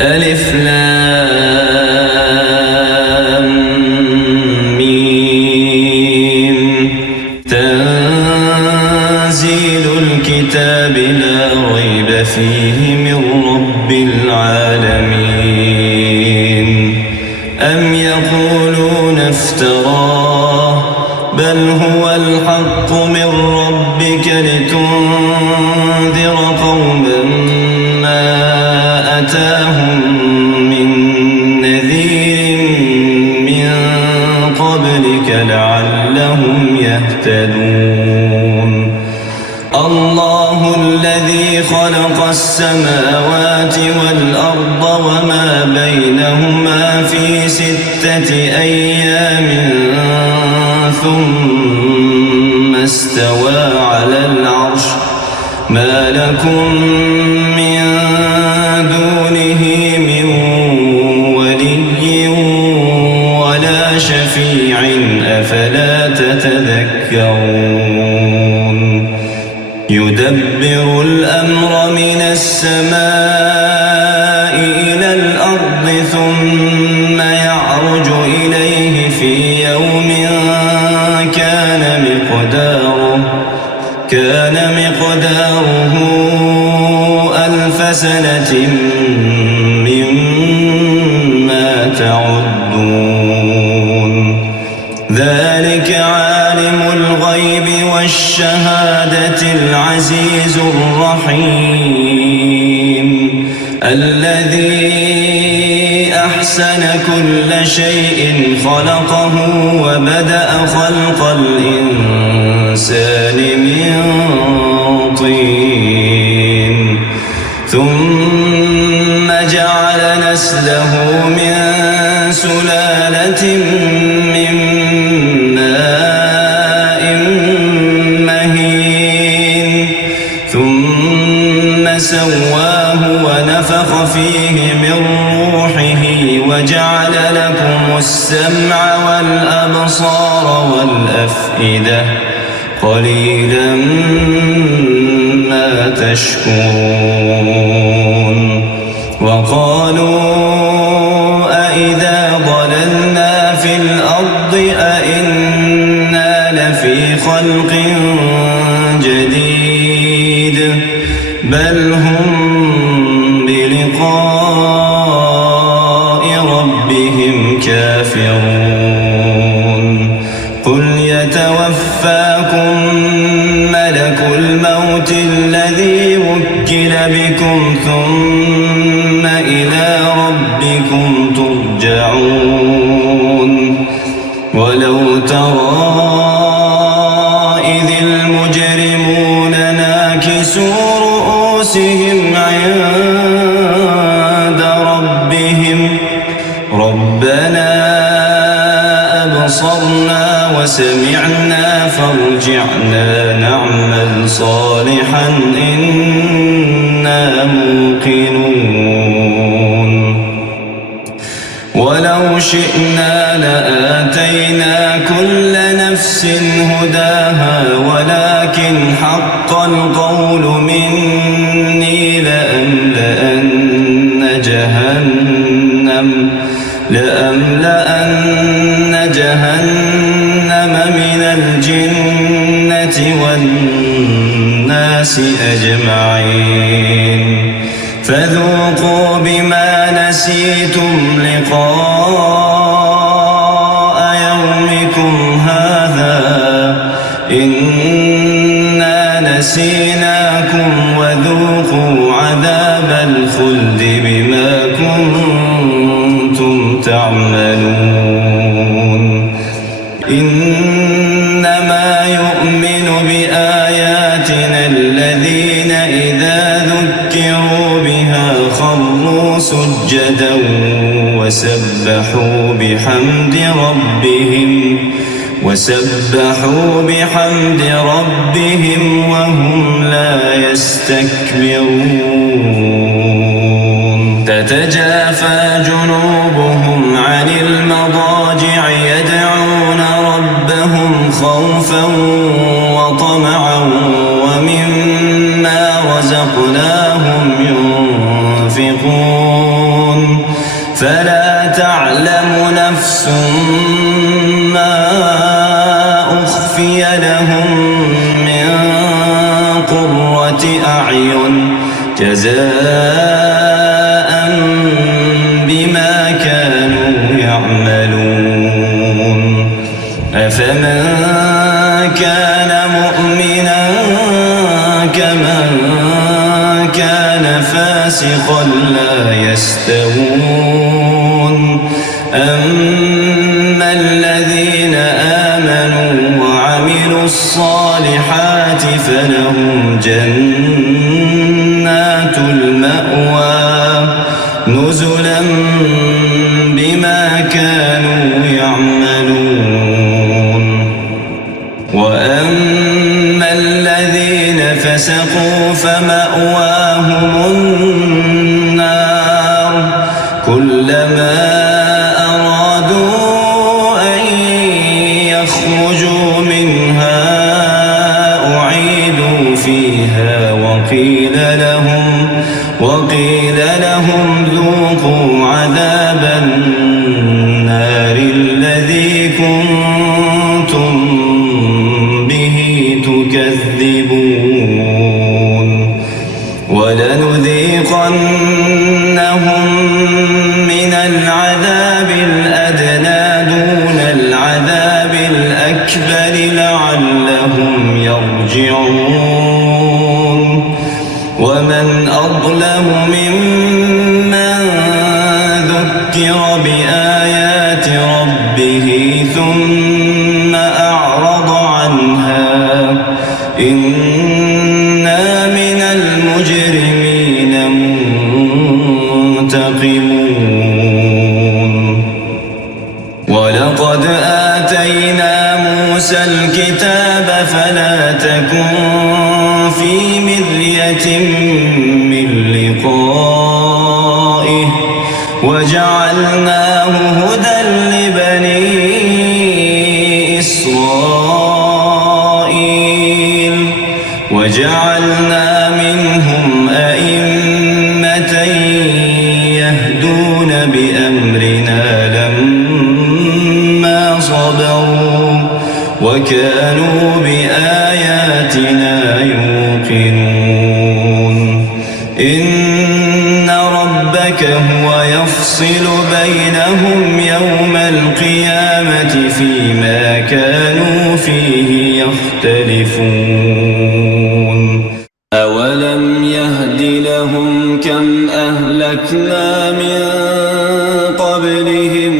ألف لام ميم تنزيل الكتاب لا ريب فيه من رب العالمين أم يقولون افتراه بل هو الحق من ربك لتنذر قوما ما أتاهم من نذير من قبلك لعلهم يهتدون الله الذي خلق السماوات والأرض وما بينهما في 6 أيام ثم استوى على العرش ما لكم من دونه من ولي ولا شفيع أفلا تتذكرون يدبر الأمر من السماء إلى الأرض ثم يعرج إليه في يوم كان مقداره 1000 سنة مما تعدون ذلك عالم الغيب والشهادة العزيز الرحيم الذي أحسن كل شيء خلقه وبدأ خلق الإنسان من طين ثم جعل نسله من سلالة من ماء مهين ثم سواه ونفخ فيه من روحه وجعل لكم السمع والأبصار والأفئدة قليلا ما تشكرون وقالوا أإذا ضللنا في الأرض أإنا لفي خلق جديد بل هم بلقاء ربهم كافرون قل يتوفاكم ملك الموت الذي وكل بكم ثم إلى ربكم ترجعون ولو ترى إذ المجرمون ناكسوا رؤوسهم عند ربهم ربنا أبصرنا وسمعنا فارجعنا نعمل صالحا إنا موقنون ولو شئنا لآتينا كل نفس هداها ولكن حق القول مني لأملأن جهنم من الجنة والناس أجمعين فذوقوا بما نسيتم لقاء يومكم هذا إنا نسيناكم وذوقوا عذاب الخلد بما كنتم تعملون إنما يؤمن بآياتنا الذين إذا ذكروا بها خروا سجدا وسبحوا بحمد ربهم وهم لا يستكبرون تتجافى جنوبهم عن المضاجع يدعون ربهم خوفا وطمعا ومما رزقناهم ينفقون فلا تعلم نفس ما أخفي لهم من قرة أعين جزاء بما كانوا يعملون أفمن كان مؤمنا كمن كان فاسقا لا يستوون أما الذين آمنوا وعملوا الصالحات فلهم جنات المأوى نزلا بما كانوا يعملون وأما الذين فسقوا فمأواهم النار كلما أرادوا أن يخرجوا منها أعيدوا فيها وقيل لهم ذوقوا عذاب النار الذي كنتم به تكذبون ولنذيقنهم من العذاب الأدنى دون العذاب الأكبر لعلهم يرجعون ومن أظلم ممن ذكر بآيات ربه ثم أعرض عنها إنا من المجرمين منتقمون ولقد آتينا موسى الكتاب فلا تكن في مرية من لقائه وجعلناه هدى لبني إسرائيل وجعلنا منهم أئمة يهدون بأمرنا لما صبروا وكانوا بآياتنا يوقنون إن ربك هو يفصل بينهم يوم القيامة فيما كانوا فيه يختلفون أولم يهد لهم كم أهلكنا من قبلهم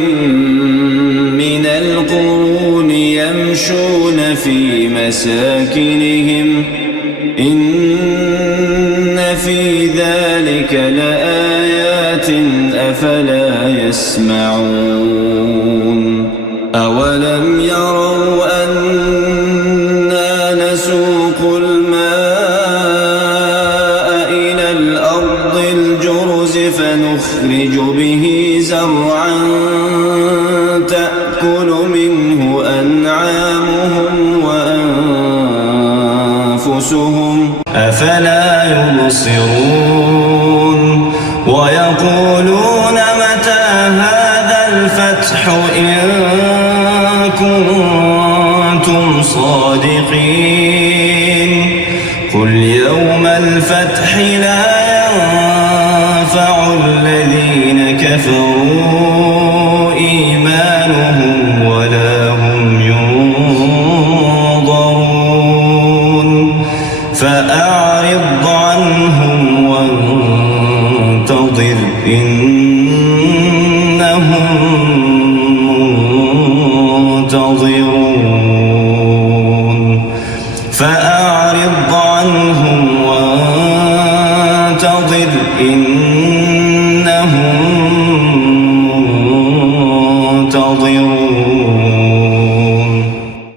من القرون يمشون في مساكنهم إن في ذلك لآيات أفلا يسمعون أولم يروا أنا نسوق الماء إلى الأرض الجرز فنخرج به زرعا تأكل منه أنعامهم وأنفسهم أفلا يبصرون ويقولون متى هذا الفتح إن كنتم صادقين قل يوم الفتح لا ينفع الذين كفروا إيمانهم ولا هم ينظرون فأعرض عنهم وانتظر إنهم منتظرون فأعرض عنهم وانتظر إنهم